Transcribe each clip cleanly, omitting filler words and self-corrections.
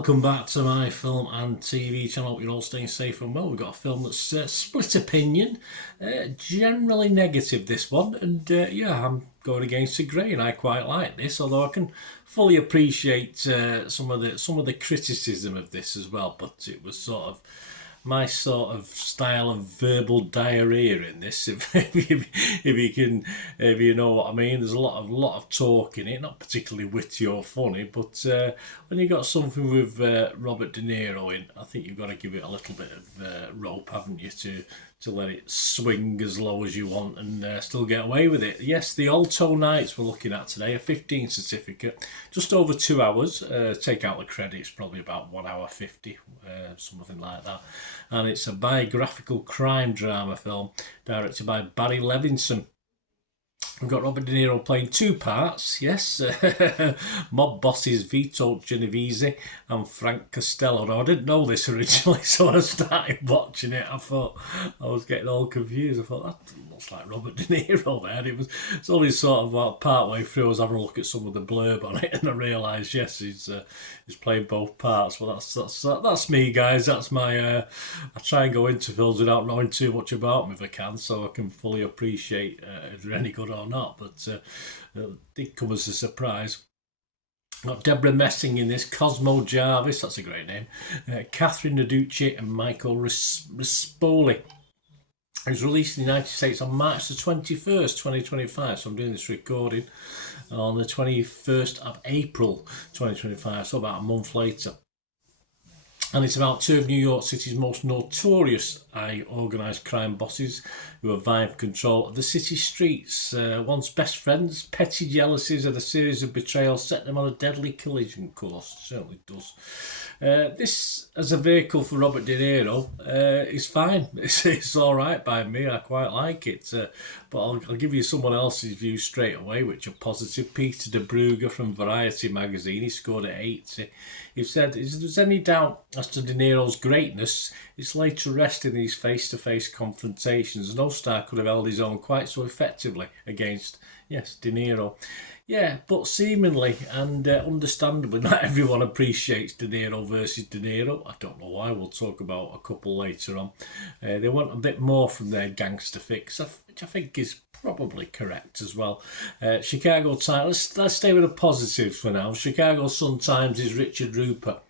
Welcome back to my film and TV channel. Hope you're all staying safe and well. We've got a film that's split opinion, generally negative, this one, and I'm going against the grain. I quite like this, although I can fully appreciate some of the criticism of this as well. But it was sort of my sort of style of verbal diarrhea in this. If you know what I mean, there's a lot of talk in it, not particularly witty or funny, but when you got something with Robert De Niro in, I think you've got to give it a little bit of rope, haven't you, to let it swing as low as you want and still get away with it. Yes, the Alto Knights we're looking at today, a 15 certificate, just over 2 hours. Take out the credits, probably about 1 hour 50, something like that. And it's a biographical crime drama film directed by Barry Levinson. We've got Robert De Niro playing two parts, yes. Mob bosses Vito Genovese and Frank Costello. Now, I didn't know this originally, so when I started watching it, I thought I was getting all confused. I thought, that looks like Robert De Niro there. It's only sort of about part way through, I was having a look at some of the blurb on it, and I realised, yes, he's playing both parts. Well, that's me, guys. That's my... I try and go into films without knowing too much about them if I can, so I can fully appreciate if they're any good or not, but it did come as a surprise. Got Deborah Messing in this, Cosmo Jarvis, that's a great name, Catherine Naducci and Michael Rispoli. It was released in the United States on March the 21st, 2025, so I'm doing this recording on the 21st of April 2025, so about a month later. And it's about two of New York City's most notorious organised crime bosses who are vying for control of the city streets. Once best friends, petty jealousies and a series of betrayals set them on a deadly collision course. It certainly does. This, as a vehicle for Robert De Niro, is fine. It's all right by me. I quite like it. But I'll give you someone else's view straight away, which are positive. Peter de Brugge from Variety magazine, he scored at 80. He said, if there's any doubt as to De Niro's greatness, it's laid to rest in these face-to-face confrontations. No star could have held his own quite so effectively against, yes, De Niro. Yeah, but seemingly and understandably, not everyone appreciates De Niro versus De Niro. I don't know why. We'll talk about a couple later on. They want a bit more from their gangster fix, which I think is probably correct as well. Chicago Times. Let's stay with the positives for now. Chicago Sun-Times' Richard Rupert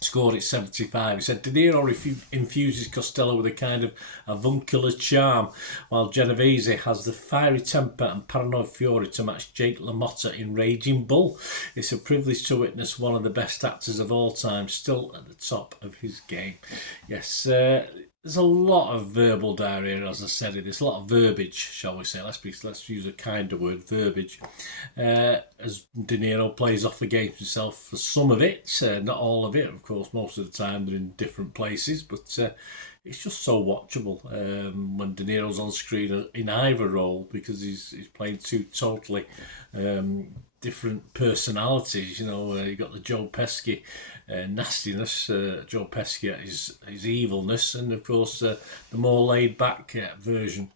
scored at 75. He said De Niro infuses Costello with a kind of avuncular charm, while Genovese has the fiery temper and paranoid fury to match Jake LaMotta in Raging Bull. It's a privilege to witness one of the best actors of all time still at the top of his game. Yes, there's a lot of verbal diarrhea, as I said. There's a lot of verbiage, shall we say. Let's use a kinder word, verbiage. As De Niro plays off against himself for some of it, not all of it, of course. Most of the time they're in different places, but it's just so watchable when De Niro's on screen in either role, because he's playing two totally different personalities. You know, you got the Joe Pesci nastiness, Joe Pesci at his evilness, and of course the more laid back version,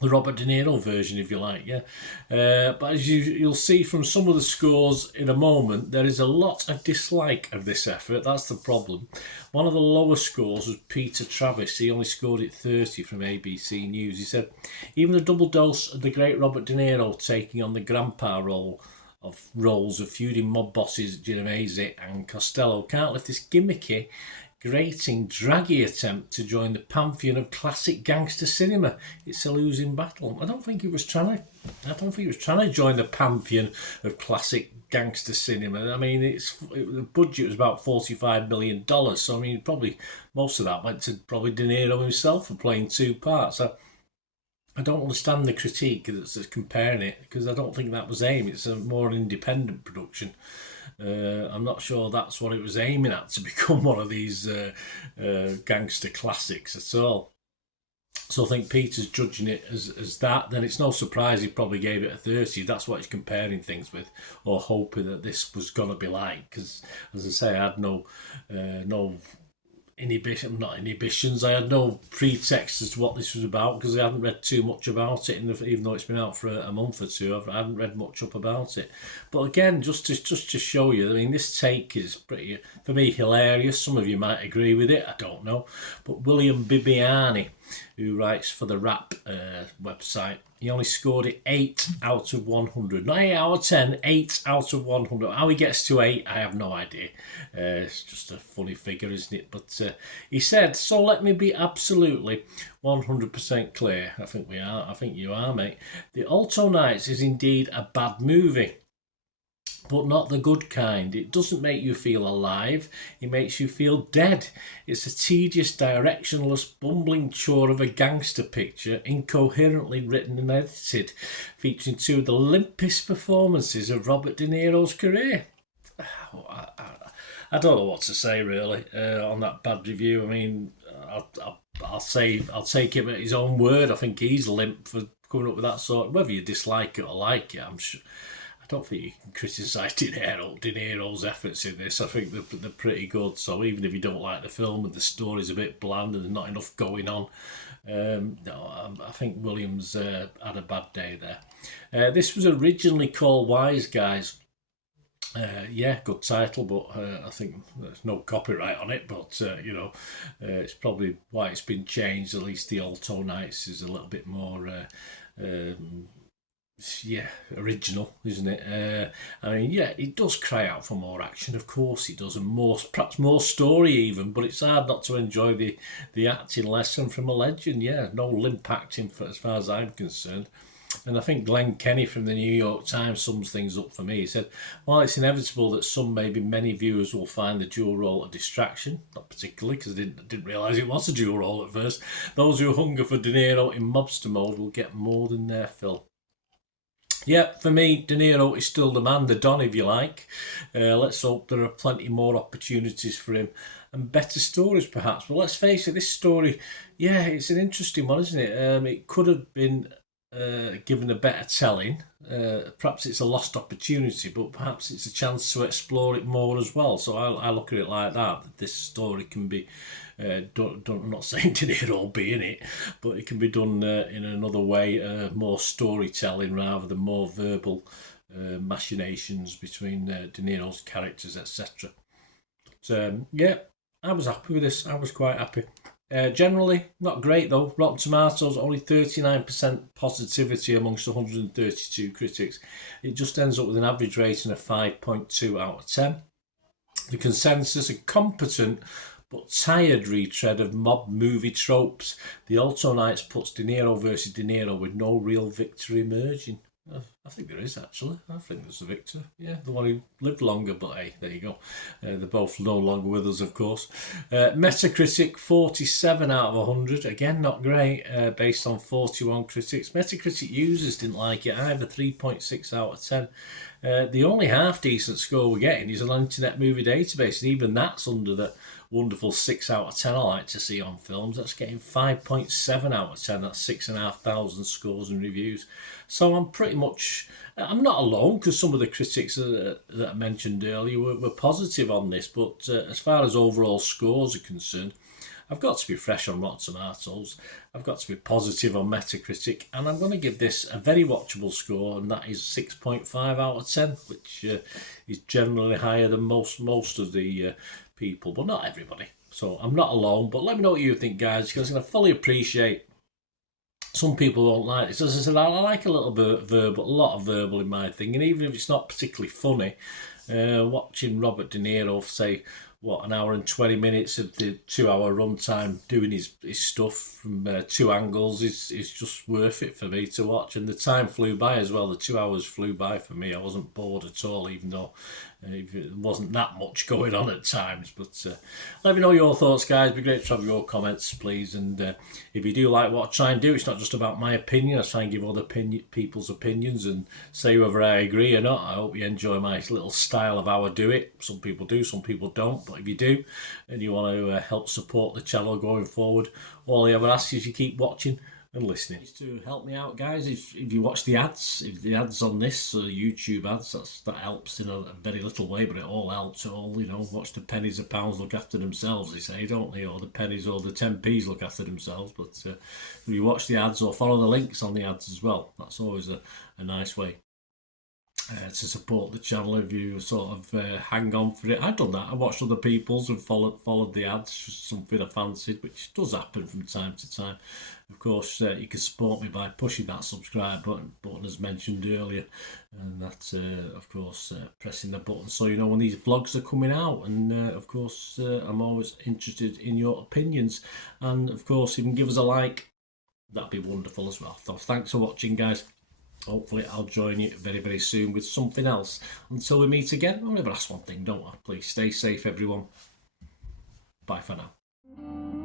the Robert De Niro version, if you like, yeah. But as you'll see from some of the scores in a moment, there is a lot of dislike of this effort. That's the problem. One of the lower scores was Peter Travis. He only scored it 30 from ABC News. He said, even a double dose of the great Robert De Niro taking on the grandpa roles of feuding mob bosses Genovese and Costello can't lift this gimmicky, grating, draggy attempt to join the pantheon of classic gangster cinema. It's a losing battle. I don't think he was trying to join the pantheon of classic gangster cinema. I mean, the budget was about $45 million, so I mean, probably most of that went to probably De Niro himself for playing two parts. I don't understand the critique that's comparing it, because I don't think that was aim. It's a more independent production. I'm not sure that's what it was aiming at, to become one of these gangster classics at all. So I think Peter's judging it as that. Then it's no surprise he probably gave it a 30. That's what he's comparing things with, or hoping that this was going to be like. Because, as I say, I had no not inhibitions. I had no pretext as to what this was about because I hadn't read too much about it, and even though it's been out for a month or two, I hadn't read much up about it. But again, just to show you, I mean, this take is pretty, for me, hilarious. Some of you might agree with it, I don't know. But William Bibiani, who writes for the Rap website, he only scored it 8 out of 100. Not 8 out of 10, 8 out of 100. How he gets to 8, I have no idea. It's just a funny figure, isn't it? But he said, so let me be absolutely 100% clear. I think we are. I think you are, mate. The Alto Knights is indeed a bad movie, but not the good kind. It doesn't make you feel alive, it makes you feel dead. It's a tedious, directionless, bumbling chore of a gangster picture, incoherently written and edited, featuring two of the limpest performances of Robert De Niro's career. I don't know what to say, really, on that bad review. I mean, I'll take him at his own word. I think he's limp for coming up with that sort. Whether you dislike it or like it, I'm sure. I don't think you can criticise De Niro's efforts in this. I think they're pretty good. So even if you don't like the film and the story's a bit bland and there's not enough going on, no, I think Williams had a bad day there. This was originally called Wise Guys. Yeah, good title, but I think there's no copyright on it. But it's probably why it's been changed. At least the Alto Knights is a little bit more. Original, isn't it? I mean, yeah, it does cry out for more action, of course it does, and perhaps more story even, but it's hard not to enjoy the acting lesson from a legend. Yeah, no limp acting as far as I'm concerned. And I think Glenn Kenny from the New York Times sums things up for me. He said, while it's inevitable that some, maybe many viewers will find the dual role a distraction, not particularly because I didn't realise it was a dual role at first, those who hunger for De Niro in mobster mode will get more than their fill. Yeah, for me, De Niro is still the man, the Don, if you like. Let's hope there are plenty more opportunities for him and better stories, perhaps. But let's face it, this story, yeah, it's an interesting one, isn't it? It could have been given a better telling. Perhaps it's a lost opportunity, but perhaps it's a chance to explore it more as well. So I look at it like that this story can be done. I'm not saying De Niro will be in it, but it can be done in another way, more storytelling rather than more verbal machinations between De Niro's characters, etc. So yeah, I was happy with this. I was quite happy. Generally, not great though. Rotten Tomatoes, only 39% positivity amongst 132 critics. It just ends up with an average rating of 5.2 out of 10. The consensus, a competent but tired retread of mob movie tropes. The Alto Knights puts De Niro versus De Niro with no real victory emerging. I think there is, actually. I think there's a victor. Yeah, the one who lived longer, but hey, there you go. They're both no longer with us, of course. Metacritic, 47 out of 100. Again, not great, based on 41 critics. Metacritic users didn't like it either, 3.6 out of 10. The only half-decent score we're getting is an Internet Movie Database, and even that's under the wonderful 6 out of 10 I like to see on films. That's getting 5.7 out of 10. That's 6,500 scores and reviews. So I'm not alone, because some of the critics that I mentioned earlier were positive on this, but as far as overall scores are concerned, I've got to be fresh on Rotten Tomatoes, I've got to be positive on Metacritic, and I'm going to give this a very watchable score, and that is 6.5 out of 10, which is generally higher than most of the people, but not everybody. So I'm not alone, but let me know what you think, guys, because I fully appreciate some people don't like this. As I said, I like a little bit verbal, a lot of verbal in my thing, and even if it's not particularly funny, watching Robert De Niro, say, an hour and 20 minutes of the 2-hour runtime doing his stuff from two angles is just worth it for me to watch. And the time flew by as well. The 2 hours flew by for me. I wasn't bored at all, even though it wasn't that much going on at times. But let me know your thoughts, guys. It'd be great to have your comments, please. And if you do like what I try and do, it's not just about my opinion. I try and give other people's opinions and say whether I agree or not. I hope you enjoy my little style of how I do it. Some people do, some people don't. But if you do, and you want to help support the channel going forward, all I ever ask is you keep watching and listening. To help me out, guys, if you watch the ads, if the ads on this YouTube ads, that helps in a very little way, but it all helps. All, you know, watch the pennies and pounds look after themselves, they say, don't they? Or the pennies or the 10p's look after themselves. But if you watch the ads or follow the links on the ads as well, that's always a nice way to support the channel. If you sort of hang on for it, I've done that. I watched other people's and followed the ads, something I fancied, which does happen from time to time. Of course, you can support me by pushing that subscribe button as mentioned earlier, and that's of course pressing the button so you know when these vlogs are coming out. And of course, I'm always interested in your opinions, and of course, if you can give us a like, that'd be wonderful as well. So thanks for watching, guys. Hopefully I'll join you very, very soon with something else. Until we meet again, I'll never ask one thing, don't I? Please stay safe, everyone. Bye for now.